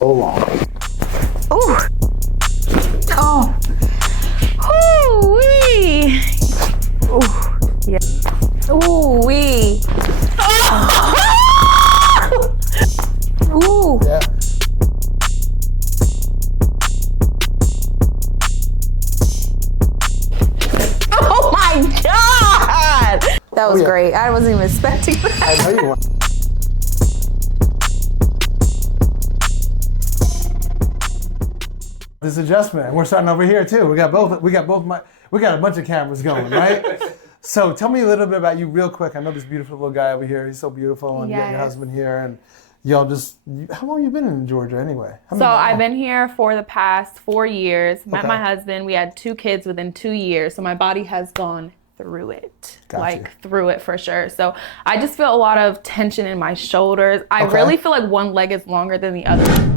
So long. Ooh. Oh. Ooh wee. Ooh. Yeah. Ooh wee. Oh. Ooh. Yeah. Oh my God. That was great. I wasn't even expecting that. I know you weren't. This adjustment, and we're starting over here too. We got a bunch of cameras going, right? So tell me a little bit about you real quick. I know this beautiful little guy over here. He's so beautiful, and you got your husband here, and y'all how long have you been in Georgia anyway? So I've been here for the past 4 years. Met my husband. We had 2 kids within 2 years. So my body has gone through it. Through it for sure. So I just feel a lot of tension in my shoulders. I really feel like one leg is longer than the other.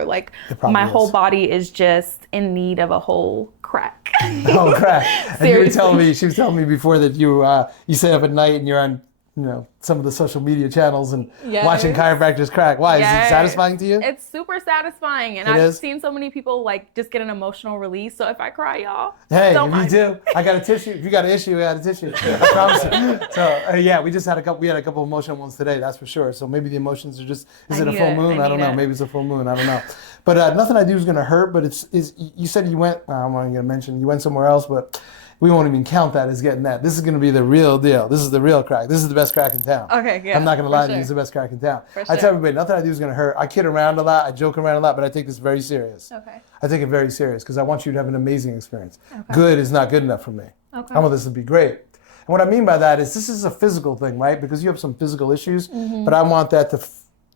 Like my whole body is just in need of a whole crack. Oh, crack. And you were telling me, she was telling me before that you stay up at night and you're on, some of the social media channels and watching chiropractors crack. Why? Is it satisfying to you? It's super satisfying. And I've seen so many people just get an emotional release. So if I cry, y'all, hey, if you do, I got a tissue. If you got an issue, I got a tissue. I promise you. So we just had a couple emotional ones today, that's for sure. So maybe the emotions are just, is it a full moon? I don't know. Maybe it's a full moon. I don't know. But nothing I do is going to hurt, but you said you went, I'm not going to mention, you went somewhere else, but we won't even count that as getting that. This is going to be the real deal. This is the real crack. This is the best crack in town. Okay, yeah. I'm not going to lie to you. It's the best crack in town. I tell everybody, nothing I do is going to hurt. I kid around a lot. I joke around a lot, but I take this very serious. Okay. I take it very serious because I want you to have an amazing experience. Okay. Good is not good enough for me. Okay. I want this to be great. And what I mean by that is this is a physical thing, right? Because you have some physical issues, but I want that to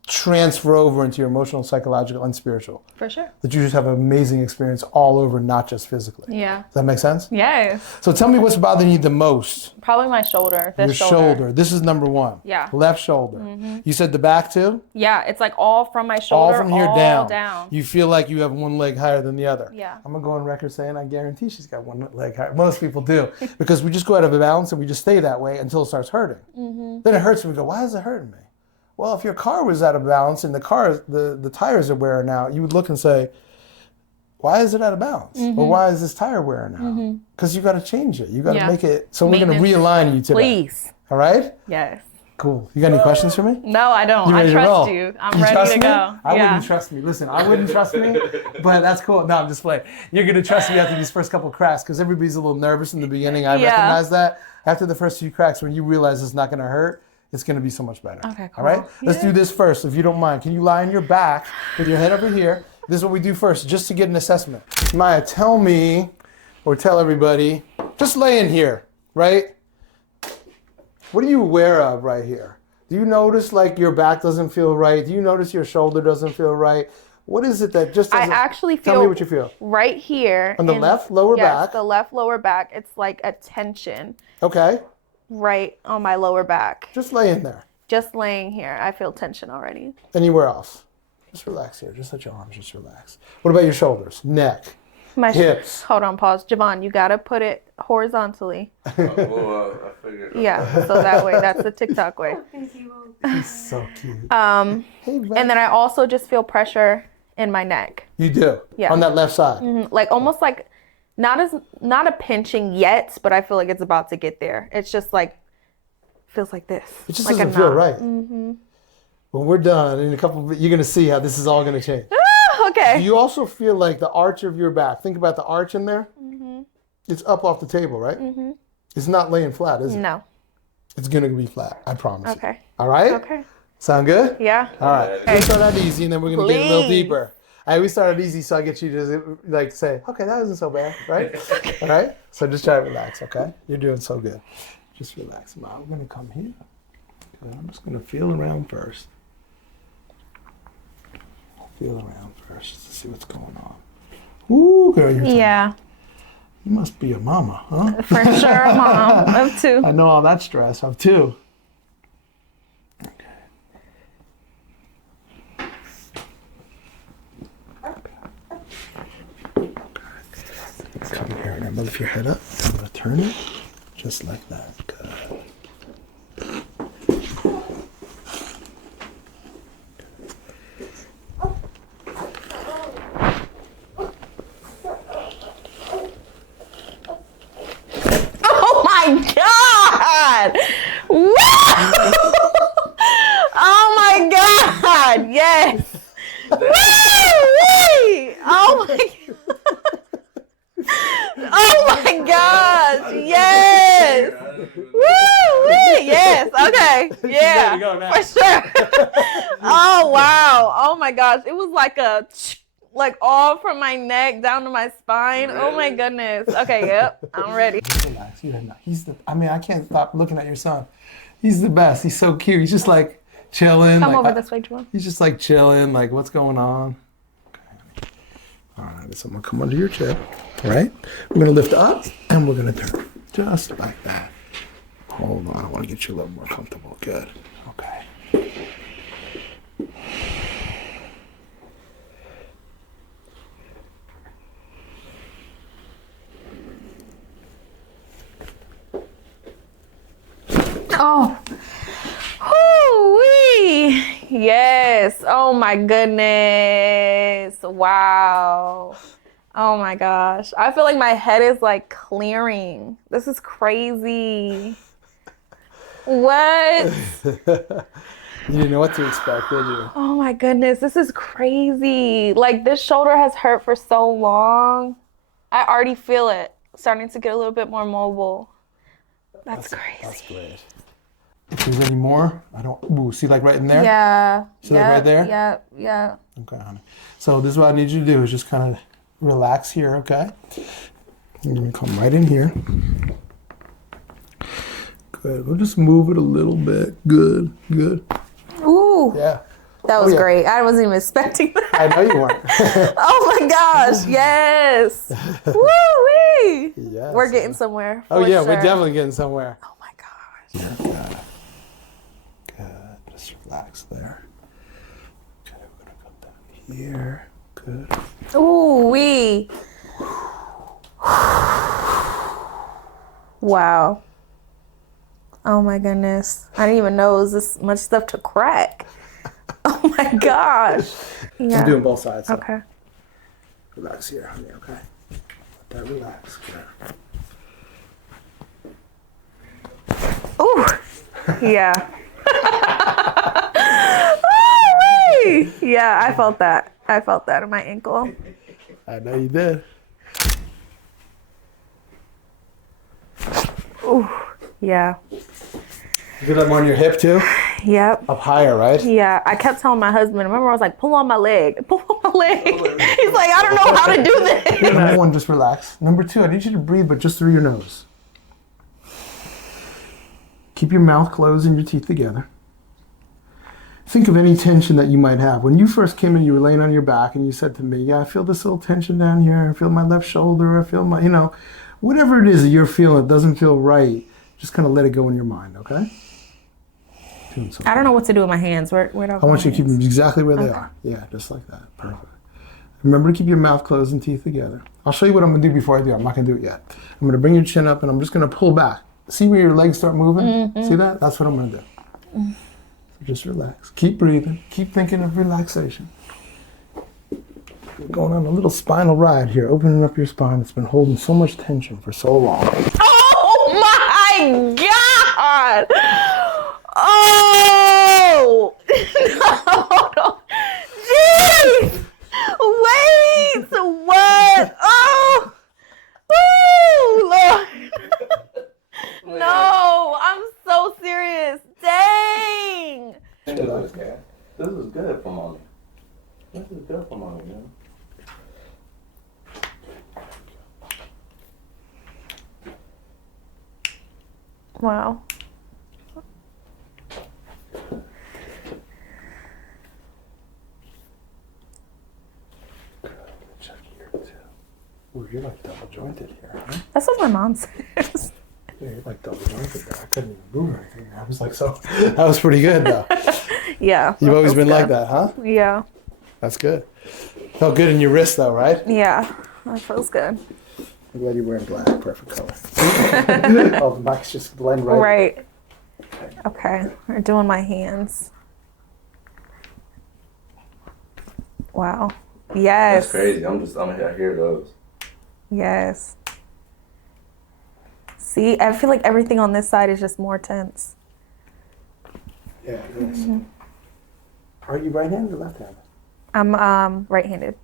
transfer over into your emotional, psychological, and spiritual. For sure. That you just have an amazing experience all over, not just physically. Yeah. Does that make sense? Yes. So tell me what's bothering you the most. Probably my shoulder. Your shoulder. This is number one. Yeah. Left shoulder. You said the back too? Yeah, it's like all from my shoulder, all from here all down. You feel like you have one leg higher than the other. Yeah. I'm going to go on record saying I guarantee she's got one leg higher. Most people do. Because we just go out of balance and we just stay that way until it starts hurting. Then it hurts and we go, why is it hurting me? Well, if your car was out of balance and the tires are wearing out, you would look and say, why is it out of balance? Or why is this tire wearing out? Because you got to change it. You got to make it. So we're going to realign you today. Please. All right? Yes. Cool. You got any questions for me? No, I don't. I trust you. I'm ready to go. I wouldn't trust me. Listen, I wouldn't trust me, but that's cool. No, I'm just playing. You're going to trust me after these first couple cracks because everybody's a little nervous in the beginning. I recognize that. After the first few cracks, when you realize it's not going to hurt, it's going to be so much better. Okay, cool. All right? Let's do this first, if you don't mind. Can you lie on your back with your head over here? This is what we do first, just to get an assessment. Maya, tell me, or tell everybody, just lay in here, right? What are you aware of right here? Do you notice like your back doesn't feel right? Do you notice your shoulder doesn't feel right? What is it that just doesn't... I actually feel... Tell me what you feel. Right here. On the left lower back? Yes, the left lower back. It's like a tension. Okay. Right on my lower back. Just lay in there. Just laying here. I feel tension already. Anywhere else? Just relax here. Just let your arms just relax. What about your shoulders, neck, hips? Hold on, pause. Javon, you got to put it horizontally. I figured. Yeah, so that way. That's the TikTok way. Thank you. He's so cute. And then I also just feel pressure in my neck. You do? Yeah. On that left side? Like almost like not a pinching yet, but I feel like it's about to get there. It's just like feels like this. It just like doesn't feel right. When we're done in a couple, you're gonna see how this is all gonna change. Okay. Do you also feel like the arch of your back? Think about the arch in there. It's up off the table, right? It's not laying flat, is it? No. It's gonna be flat. I promise. Okay. All right. Okay. Sound good? Yeah. All right. Okay. We start out easy, and then we're gonna get a little deeper. All right, we started easy, so I get you to like say, okay, that isn't so bad, right? All right? So just try to relax, okay? You're doing so good. Just relax. Now I'm gonna come here. Okay, I'm just gonna feel around first. Feel around first to see what's going on. Ooh, girl, you're tired. You must be a mama, huh? For sure, a mom of 2. I know all that stress of 2. Come here, remember, lift your head up. I'm going to turn it just like that. Good. Woo-wee! Oh my Oh my gosh! Yes! Woo-wee! Yes! Okay. Yeah. For sure. Oh wow! Oh my gosh! It was like all from my neck down to my spine. Really? Oh my goodness. Okay. Yep. I'm ready. Relax. I can't stop looking at your son. He's the best. He's so cute. He's just like chilling. Come over this way, Joel. He's just like chilling. Like, what's going on? All right, so I'm gonna come under your chair, all right? We're gonna lift up and we're gonna turn, just like that. Hold on, I wanna get you a little more comfortable. Good, okay. Oh. Woo-wee. Yes. Oh my goodness. Wow. Oh my gosh. I feel like my head is like clearing. This is crazy. What? You didn't know what to expect, did you? Oh my goodness. This is crazy. Like this shoulder has hurt for so long. I already feel it starting to get a little bit more mobile. That's crazy. That's great. If there's any more, see like right in there? Yeah. See like right there? Yeah. Okay, honey. So this is what I need you to do is just kind of relax here, okay? You're gonna come right in here. Good, we'll just move it a little bit. Good. Ooh. Yeah. That was great. I wasn't even expecting that. I know you weren't. Oh my gosh, yes. Woo-wee. Yes. We're getting somewhere. Oh yeah, sure. we're definitely getting somewhere. Oh my gosh. Good. Just relax there. Okay, we're gonna come down here. Good. Ooh-wee. Wow. Oh my goodness. I didn't even know it was this much stuff to crack. Oh my gosh. Yeah. I'm doing both sides. So. Okay. Relax here, honey, okay? Let that relax. Ooh. Yeah. Ooh-wee. Yeah, I felt that. I felt that in my ankle. I know you did. Ooh. Yeah. You feel that more on your hip too? Yep. Up higher, right? Yeah. I kept telling my husband, remember I was like, pull on my leg. Pull on my leg. He's like, I don't know how to do this. Number one, just relax. Number two, I need you to breathe, but just through your nose. Keep your mouth closed and your teeth together. Think of any tension that you might have. When you first came in, you were laying on your back and you said to me, yeah, I feel this little tension down here. I feel my left shoulder. I feel my, whatever it is that you're feeling that doesn't feel right, just kind of let it go in your mind, okay? I don't know what to do with my hands. Where do I want you to keep them exactly where they are. Yeah, just like that. Perfect. Remember to keep your mouth closed and teeth together. I'll show you what I'm going to do before I do it. I'm not going to do it yet. I'm going to bring your chin up and I'm just going to pull back. See where your legs start moving? Mm-hmm. See that? That's what I'm going to do. So just relax. Keep breathing. Keep thinking of relaxation. We're going on a little spinal ride here, opening up your spine that's been holding so much tension for so long. Oh my God! Oh! No! Jeez! Wait! What? Oh! Woo! Lord! No! I'm so serious. Dang! This is good for mommy. This is good for mommy, man. Wow. Check here too. Ooh, you're like double jointed here, huh? That's what my mom says. Yeah, you're like double jointed there. I couldn't even move or anything. I was like, so that was pretty good though. Yeah. You've always been like that, huh? Yeah. That's good. Felt good in your wrist though, right? Yeah. That feels good. I'm glad you're wearing black. Perfect color. All the blacks just blend right. Right. Okay. We're doing my hands. Wow. Yes. That's crazy. I hear those. Yes. See, I feel like everything on this side is just more tense. Yeah, it is. Mm-hmm. Are you right-handed or left-handed? I'm right-handed.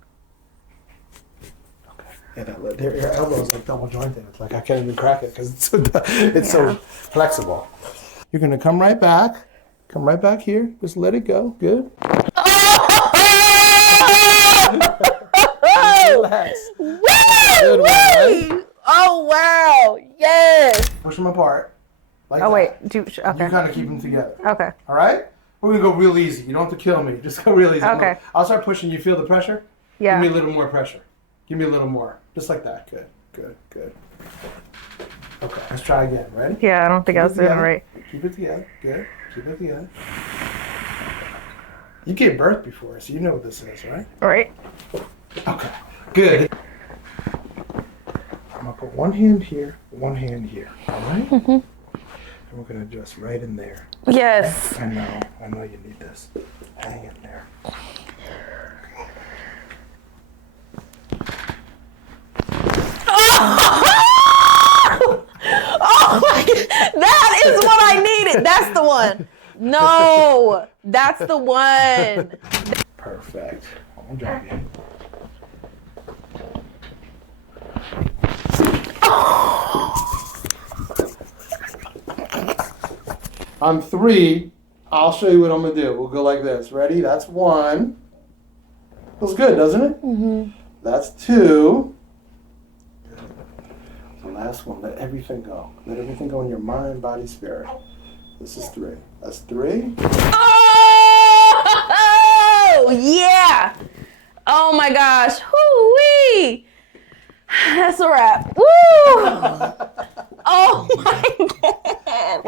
Yeah, your elbow is like double jointed. It's like I can't even crack it because it's so flexible. You're gonna come right back. Come right back here. Just let it go. Good. Relax. Good one, right? Oh wow! Yes. Push them apart. Like Oh that. wait. Okay. You kind of keep them together. Okay. All right. We're gonna go real easy. You don't have to kill me. Just go real easy. Okay. Look, I'll start pushing. You feel the pressure? Yeah. Give me a little more pressure. Give me a little more. Just like that. Good. Good. Good. Okay. Let's try again. Ready? Yeah. I don't think I was doing it right. Keep it together. Good. Keep it together. You gave birth before, so you know what this is, right? Right. Okay. Good. I'm gonna put one hand here, one hand here. All right? Mm-hmm. And we're gonna adjust right in there. Yes. I know you need this. Hang in there. Oh my God. That is what I needed. That's the one. No, that's the one. Perfect. I'll drop you. On 3, I'll show you what I'm gonna do. We'll go like this. Ready? That's 1. Feels good, doesn't it? Mm-hmm. That's 2. The last one. Let everything go. Let everything go in your mind, body, spirit. This is 3. That's 3. Oh yeah. Oh my gosh. Whoo-wee. That's a wrap. Woo! Oh my God.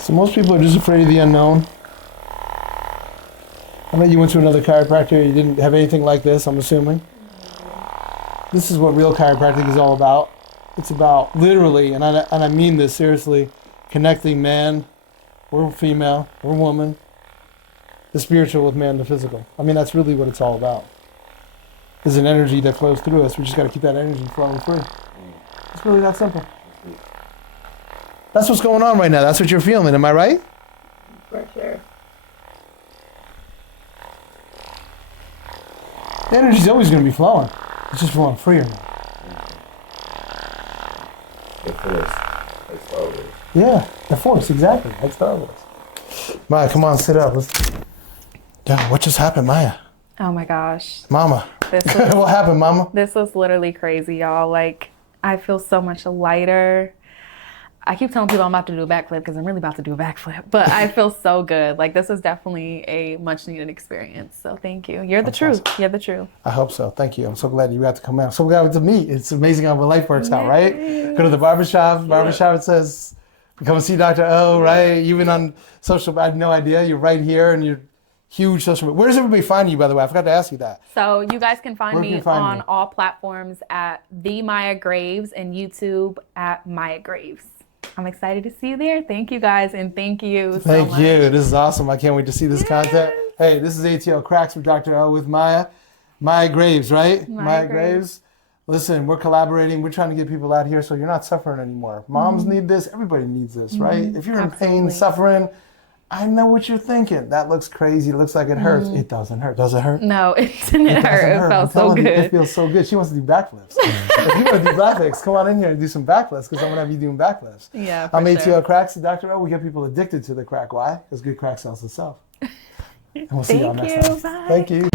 So most people are just afraid of the unknown. I know you went to another chiropractor, you didn't have anything like this, I'm assuming. This is what real chiropractic is all about. It's about literally, and I mean this seriously, connecting man or female or woman, the spiritual with man, the physical. I mean, that's really what it's all about. There's an energy that flows through us. We just got to keep that energy flowing through. It's really that simple. That's what's going on right now. That's what you're feeling. Am I right? For sure. The energy's always going to be flowing. It's just flowing freer now. The force. Like Star Wars. Yeah, the force, exactly. Like Star Wars. Maya, come on, sit up. Yeah, what just happened, Maya? Oh my gosh. Mama. What happened, Mama? This was literally crazy, y'all. Like, I feel so much lighter. I keep telling people I'm about to do a backflip because I'm really about to do a backflip, but I feel so good. Like, this is definitely a much needed experience. So thank you. You're the truth. You're the truth. I hope so. Thank you. I'm so glad you got to come out. I'm so glad to meet. It's amazing how my life works out, right? Go to the barbershop. It says, come and see Dr.O, right? Even on social, I had no idea. You're right here and you're huge social media. Where does everybody find you, by the way? I forgot to ask you that. So you guys can find me on me? all platforms at The Maya Graves and YouTube at Maya Graves. I'm excited to see you there. Thank you guys, and thank you so much. Thank you. This is awesome. I can't wait to see this content. Hey, this is Atl Cracks with Dr.O with Maya. Maya Graves, right? Maya Graves. Listen, we're collaborating. We're trying to get people out here so you're not suffering anymore. Moms need this. Everybody needs this, right? If you're in pain, suffering, I know what you're thinking. That looks crazy. It looks like it hurts. It doesn't hurt. Does it hurt? No, it didn't hurt. It felt so good. It feels so good. She wants to do backflips. If you want to do backflips, come on in here and do some backflips because I'm going to have you doing backflips. Yeah, I'm Atl Cracks with Dr.O. We get people addicted to the crack. Why? Because good crack sells itself. And we'll see y'all next time. Bye. Thank you.